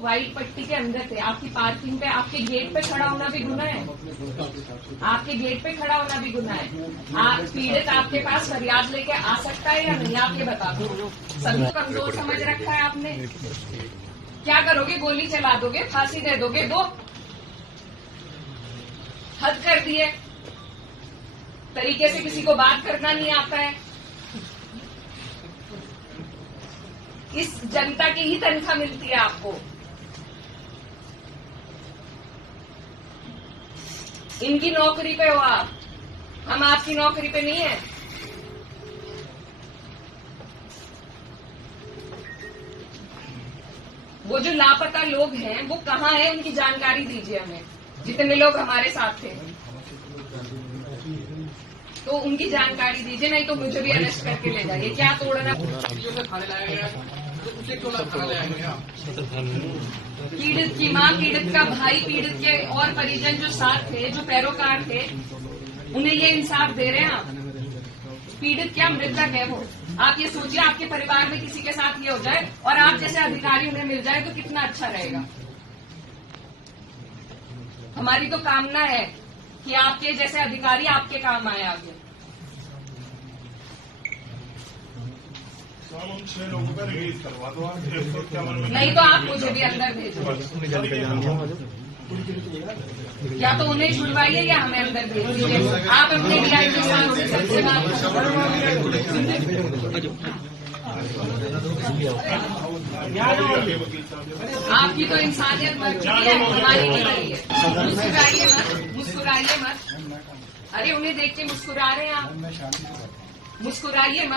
White पट्टी के अंदर थे, आपकी पार्किंग पे, आपके गेट पे खड़ा होना भी गुनाह है। आपके गेट पे खड़ा होना भी गुनाह है। आप पीड़ित आपके पास फरियाद लेके आ सकता है या नहीं, आप ये बता दो। सबको कमजोर समझ रखा है आपने। क्या करोगे? गोली चला दोगे? फांसी दे दोगे? दो। हद कर दिए। तरीके से किसी को बात करना नहीं आता है। इस जनता की ही तनख्वाह मिलती है आपको। इनकी नौकरी पे हो आप, हम आपकी नौकरी पे नहीं है। वो जो लापता लोग हैं वो कहाँ हैं, उनकी जानकारी दीजिए हमें। जितने लोग हमारे साथ थे तो उनकी जानकारी दीजिए, नहीं तो मुझे भी अरेस्ट करके ले जाइए। क्या तोड़ना? पीड़ित की मां, पीड़ित का भाई, पीड़ित के और परिजन जो साथ थे, जो पैरोकार थे, उन्हें ये इंसाफ दे रहे हैं आप। पीड़ित क्या मृतक है वो। आप ये सोचिए, आपके परिवार में किसी के साथ ये हो जाए और आप जैसे अधिकारी उन्हें मिल जाए तो कितना अच्छा रहेगा। हमारी तो कामना है कि आपके जैसे अधिकारी आपके काम आए आगे। हम 6 लोगों का रिलीज करवा दो आप, नहीं तो आप मुझे भी अंदर भेजो। या तो उन्हें छुड़वाइए या हमें अंदर भेजिए। आप अपने डीआई के साथ सबसे बात आपकी तो इंसानियत मर चुकी है, हमारी नहीं रही है। मुस्कुराइए मत, मुस्कुराइए मत। अरे उन्हें देख के मुस्कुरा रहे हैं आप, मुस्कुराइए मत।